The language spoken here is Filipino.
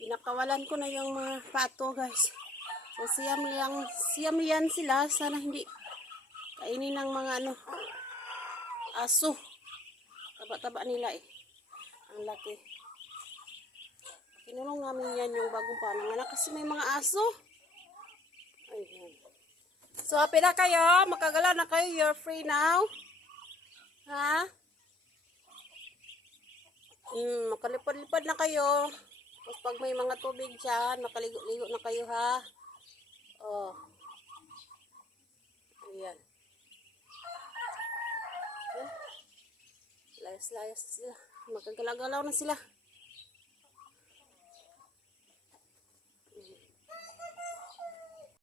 pinakawalan ko na yung mga pato, guys. So siyam yan sila. Sana hindi kainin ng mga aso. Taba-taba nila eh. Ang laki. Kinulong namin yan yung bagong pananganak kasi may mga aso. Ayan. So happy na kayo? Makagalaw na kayo? You're free now? Ha? Makalipad-lipad na kayo. Tapos pag may mga tubig dyan, makaligo-ligo na kayo, ha? Oh. Ayan. Layas-layas sila. Makagalaw-galaw na sila.